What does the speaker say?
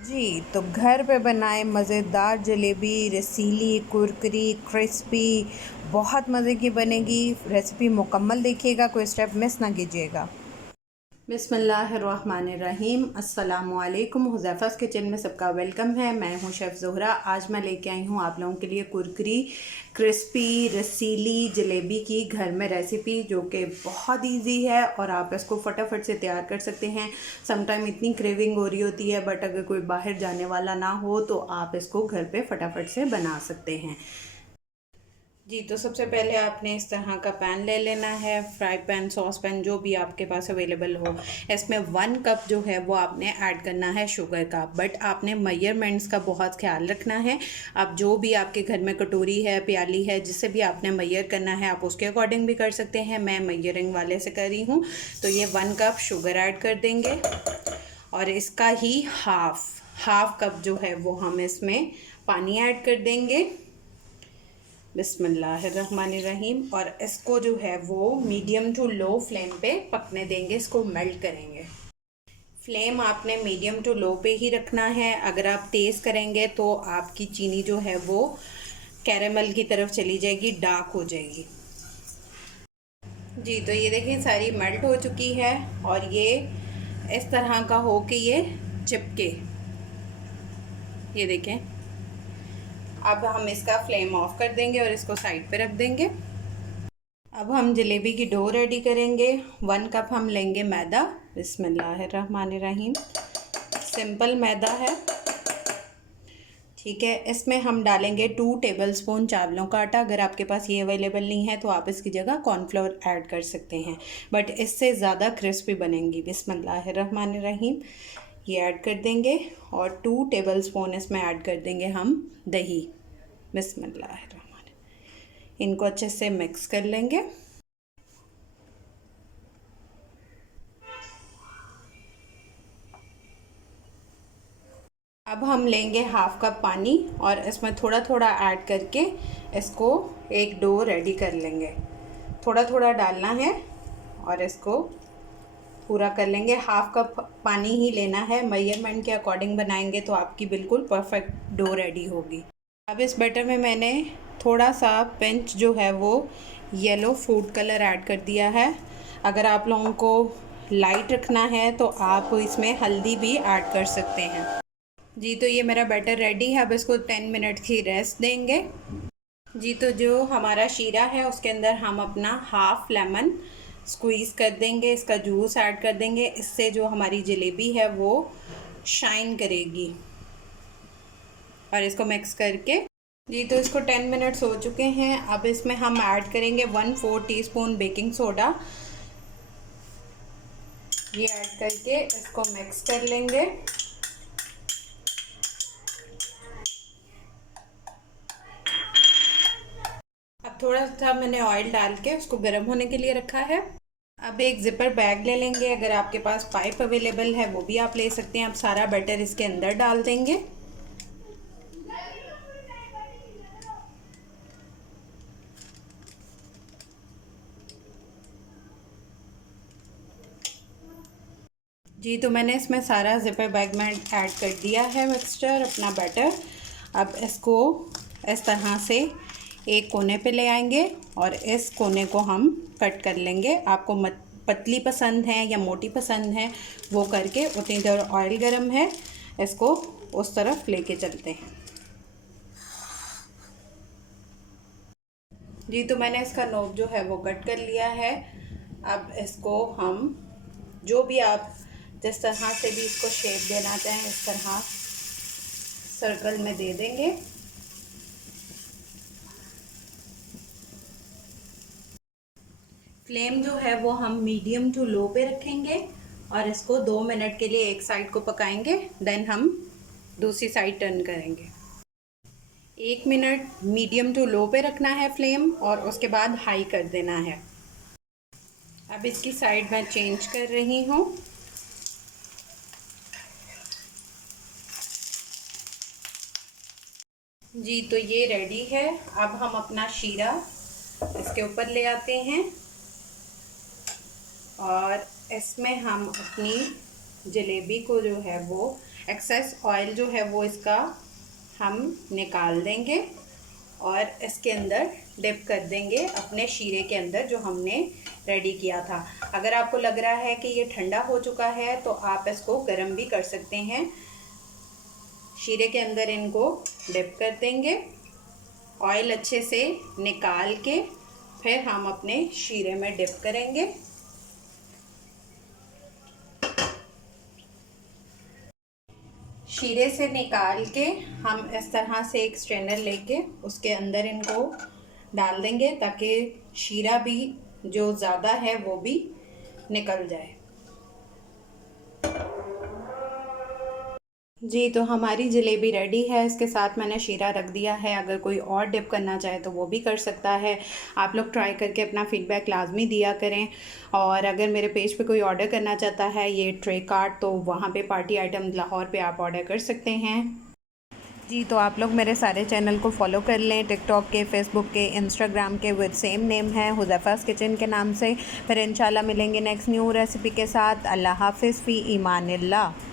जी, तो घर पे बनाएं मज़ेदार जलेबी, रसीली, कुरकुरी, क्रिस्पी, बहुत मज़े की बनेगी। रेसिपी मुकम्मल देखिएगा, कोई स्टेप मिस ना कीजिएगा। बिस्मिल्लाहिर्रहमानिर्रहीम। अस्सलामुअलैकुम। हुज़ैफ़ा's किचन में सबका वेलकम है। मैं हूं शेफ़ ज़ोहरा। आज मैं लेके आई हूं आप लोगों के लिए कुरकुरी, क्रिस्पी, रसीली जलेबी की घर में रेसिपी, जो कि बहुत इजी है और आप इसको फटाफट से तैयार कर सकते हैं। समटाइम इतनी क्रेविंग हो रही होती है, बट अगर कोई बाहर जाने वाला ना हो तो आप इसको घर पे फटाफट से बना सकते हैं। जी, तो सबसे पहले आपने इस तरह का पैन ले लेना है, फ्राई पैन, सॉस पैन, जो भी आपके पास अवेलेबल हो। इसमें 1 कप जो है वो आपने ऐड करना है शुगर का, बट आपने मेजरमेंट्स का बहुत ख्याल रखना है। आप जो भी आपके घर में कटोरी है, प्याली है, जिससे भी आपने मेजर करना है, आप उसके अकॉर्डिंग भी कर सकते हैं। मैं मेजरिंग वाले से कर रही हूँ। तो ये 1 कप शुगर ऐड कर देंगे और इसका ही हाफ कप जो है वो हम इसमें पानी ऐड कर देंगे। बिस्मिल्लाहिर्रहमानिर्रहीम। और इसको जो है वो मीडियम टू लो फ्लेम पे पकने देंगे, इसको मेल्ट करेंगे। फ्लेम आपने मीडियम टू लो पे ही रखना है। अगर आप तेज़ करेंगे तो आपकी चीनी जो है वो कैरेमल की तरफ चली जाएगी, डार्क हो जाएगी। जी, तो ये देखिए सारी मेल्ट हो चुकी है और ये इस तरह का हो कि ये चिपके, ये देखें। अब हम इसका फ्लेम ऑफ कर देंगे और इसको साइड पे रख देंगे। अब हम जलेबी की डो रेडी करेंगे। 1 कप हम लेंगे मैदा। बिस्मिल्लाहिर्रहमानिर्रहीम। सिंपल मैदा है, ठीक है। इसमें हम डालेंगे 2 टेबलस्पून चावलों का आटा। अगर आपके पास ये अवेलेबल नहीं है तो आप इसकी जगह कॉर्नफ्लोर ऐड कर सकते हैं, बट इससे ज़्यादा क्रिस्पी बनेंगी। बिस्मिल्लाहिर्रहमानिर्रहीम। ये ऐड कर देंगे और 2 टेबलस्पून इसमें ऐड कर देंगे हम दही। बिस्मिल्लाहिर्रहमानिर्रहीम। इनको अच्छे से मिक्स कर लेंगे। अब हम लेंगे ½ कप पानी और इसमें थोड़ा थोड़ा ऐड करके इसको एक डो रेडी कर लेंगे। थोड़ा थोड़ा डालना है और इसको पूरा कर लेंगे। ½ कप पानी ही लेना है, मेजरमेंट के अकॉर्डिंग बनाएंगे तो आपकी बिल्कुल परफेक्ट डो रेडी होगी। अब इस बैटर में मैंने थोड़ा सा पिंच जो है वो येलो फूड कलर ऐड कर दिया है। अगर आप लोगों को लाइट रखना है तो आप इसमें हल्दी भी ऐड कर सकते हैं। जी, तो ये मेरा बैटर रेडी है। अब इसको 10 मिनट की रेस्ट देंगे। जी, तो जो हमारा शीरा है उसके अंदर हम अपना हाफ लेमन स्क्वीज़ कर देंगे, इसका जूस ऐड कर देंगे। इससे जो हमारी जलेबी है वो शाइन करेगी। और इसको मिक्स करके, जी, तो इसको 10 मिनट्स हो चुके हैं। अब इसमें हम ऐड करेंगे 1/4 टीस्पून बेकिंग सोडा। ये ऐड करके इसको मिक्स कर लेंगे। अब थोड़ा सा मैंने ऑयल डाल के उसको गर्म होने के लिए रखा है। अब एक ज़िपर बैग ले लेंगे। अगर आपके पास पाइप अवेलेबल है वो भी आप ले सकते हैं। अब सारा बैटर इसके अंदर डाल देंगे। जी, तो मैंने इसमें सारा ज़िपर बैग में ऐड कर दिया है मिक्सचर, अपना बैटर। अब इसको इस तरह से एक कोने पे ले आएंगे और इस कोने को हम कट कर लेंगे। आपको पतली पसंद है या मोटी पसंद है वो करके, उतनी देर ऑयल गरम है, इसको उस तरफ लेके चलते हैं। जी, तो मैंने इसका नोक जो है वो कट कर लिया है। अब इसको हम जो भी आप जिस तरह से भी इसको शेप देना चाहें इस तरह सर्कल में दे देंगे। फ्लेम जो है वो हम मीडियम टू लो पे रखेंगे और इसको 2 मिनट के लिए एक साइड को पकाएंगे। देन हम दूसरी साइड टर्न करेंगे। 1 मिनट मीडियम टू लो पे रखना है फ्लेम और उसके बाद हाई कर देना है। अब इसकी साइड मैं चेंज कर रही हूँ। जी, तो ये रेडी है। अब हम अपना शीरा इसके ऊपर ले आते हैं और इसमें हम अपनी जलेबी को जो है वो एक्सेस ऑयल जो है वो इसका हम निकाल देंगे और इसके अंदर डिप कर देंगे अपने शीरे के अंदर जो हमने रेडी किया था। अगर आपको लग रहा है कि ये ठंडा हो चुका है तो आप इसको गर्म भी कर सकते हैं। शीरे के अंदर इनको डिप कर देंगे, ऑयल अच्छे से निकाल के फिर हम अपने शीरे में डिप करेंगे। शीरे से निकाल के हम इस तरह से एक स्ट्रेनर लेके उसके अंदर इनको डाल देंगे ताकि शीरा भी जो ज़्यादा है वो भी निकल जाए। जी, तो हमारी जलेबी रेडी है। इसके साथ मैंने शीरा रख दिया है। अगर कोई और डिप करना चाहे तो वो भी कर सकता है। आप लोग ट्राई करके अपना फ़ीडबैक लाजमी दिया करें। और अगर मेरे पेज पे कोई ऑर्डर करना चाहता है ये ट्रे कार्ड, तो वहाँ पे पार्टी आइटम लाहौर पे आप ऑर्डर कर सकते हैं। जी, तो आप लोग मेरे सारे चैनल को फॉलो कर लें, टिकटॉक के, फेसबुक के, इंस्टाग्राम के, विद सेम नेम है हुज़ैफ़ा's किचन के नाम से। फिर इंशाल्लाह मिलेंगे नेक्स्ट न्यू रेसिपी के साथ। अल्लाह हाफ़िज़ फ़ी ईमानिल्लाह।